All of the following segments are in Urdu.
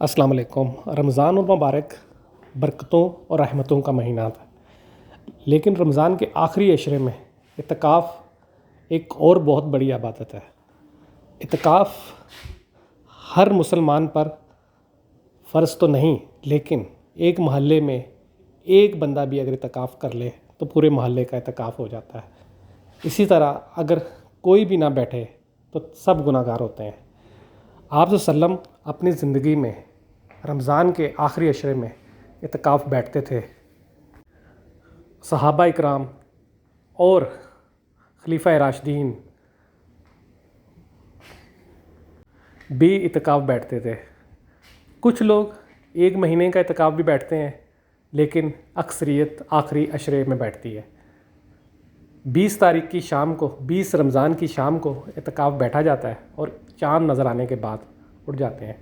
السلام علیکم۔ رمضان المبارک برکتوں اور رحمتوں کا مہینہ تھا، لیکن رمضان کے آخری عشرے میں اعتکاف ایک اور بہت بڑی عبادت ہے۔ اعتکاف ہر مسلمان پر فرض تو نہیں، لیکن ایک محلے میں ایک بندہ بھی اگر اعتکاف کر لے تو پورے محلے کا اعتکاف ہو جاتا ہے۔ اسی طرح اگر کوئی بھی نہ بیٹھے تو سب گناہ گار ہوتے ہیں۔ آپ صلی اللہ علیہ وسلم اپنی زندگی میں رمضان کے آخری عشرے میں اعتکاف بیٹھتے تھے۔ صحابہ اکرام اور خلیفہ راشدین بھی اعتکاف بیٹھتے تھے۔ کچھ لوگ ایک مہینے کا اعتکاف بھی بیٹھتے ہیں، لیکن اکثریت آخری عشرے میں بیٹھتی ہے۔ 20 تاریخ کی شام کو 20 رمضان کی شام کو اعتکاف بیٹھا جاتا ہے اور چاند نظر آنے کے بعد اٹھ جاتے ہیں۔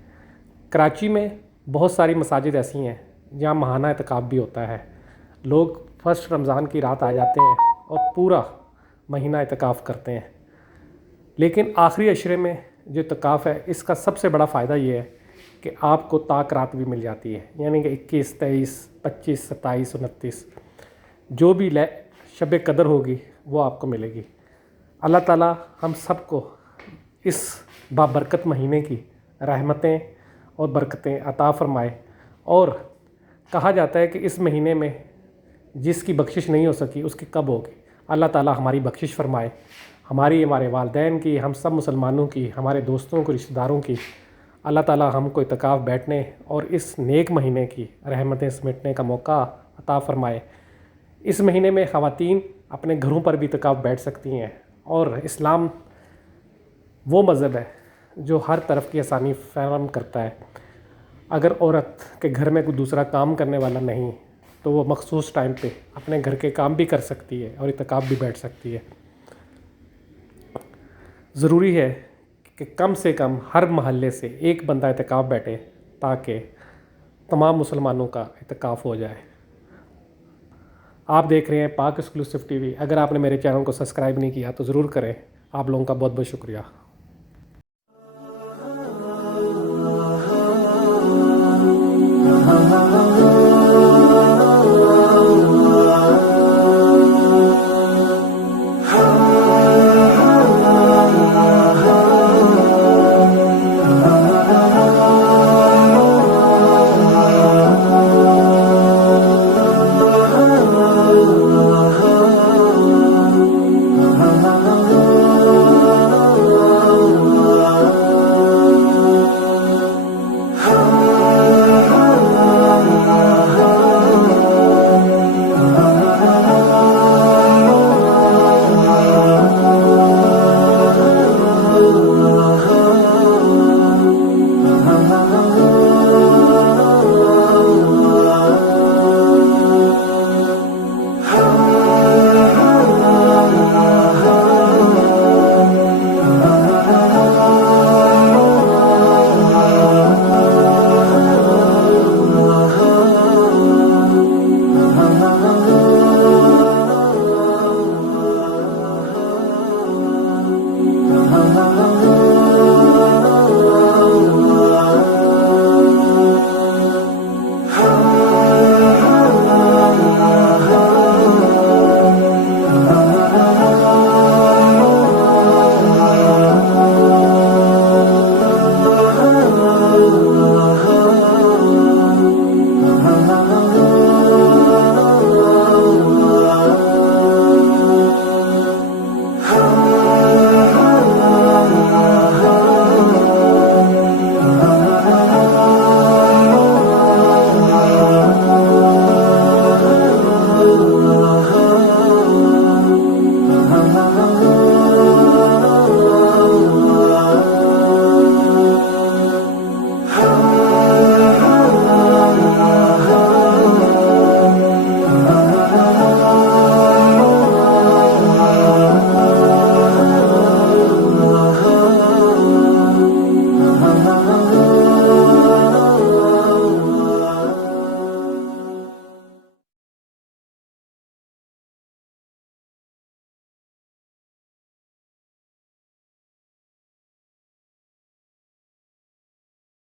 کراچی میں بہت ساری مساجد ایسی ہیں جہاں ماہانہ اعتکاف بھی ہوتا ہے۔ لوگ فرسٹ رمضان کی رات آ جاتے ہیں اور پورا مہینہ اعتکاف کرتے ہیں۔ لیکن آخری عشرے میں جو اعتکاف ہے، اس کا سب سے بڑا فائدہ یہ ہے کہ آپ کو طاق رات بھی مل جاتی ہے، یعنی کہ 21، 23، 25، 27، 29 جو بھی شب قدر ہوگی وہ آپ کو ملے گی۔ اللہ تعالیٰ ہم سب کو اس بابرکت مہینے کی رحمتیں اور برکتیں عطا فرمائے۔ اور کہا جاتا ہے کہ اس مہینے میں جس کی بخشش نہیں ہو سکی اس کی کب ہوگی۔ اللہ تعالیٰ ہماری بخشش فرمائے، ہمارے والدین کی، ہم سب مسلمانوں کی، ہمارے دوستوں کو، رشتہ داروں کی۔ اللہ تعالیٰ ہم کو اعتکاف بیٹھنے اور اس نیک مہینے کی رحمتیں سمیٹنے کا موقع عطا فرمائے۔ اس مہینے میں خواتین اپنے گھروں پر بھی اعتکاف بیٹھ سکتی ہیں، اور اسلام وہ مذہب ہے جو ہر طرف کی آسانی فراہم کرتا ہے۔ اگر عورت کے گھر میں کوئی دوسرا کام کرنے والا نہیں تو وہ مخصوص ٹائم پہ اپنے گھر کے کام بھی کر سکتی ہے اور اعتکاف بھی بیٹھ سکتی ہے۔ ضروری ہے کہ کم سے کم ہر محلے سے ایک بندہ اعتکاف بیٹھے تاکہ تمام مسلمانوں کا اعتکاف ہو جائے۔ آپ دیکھ رہے ہیں پاک ایکسکلوسیو ٹی وی۔ اگر آپ نے میرے چینل کو سبسکرائب نہیں کیا تو ضرور کریں۔ آپ لوگوں کا بہت بہت شکریہ۔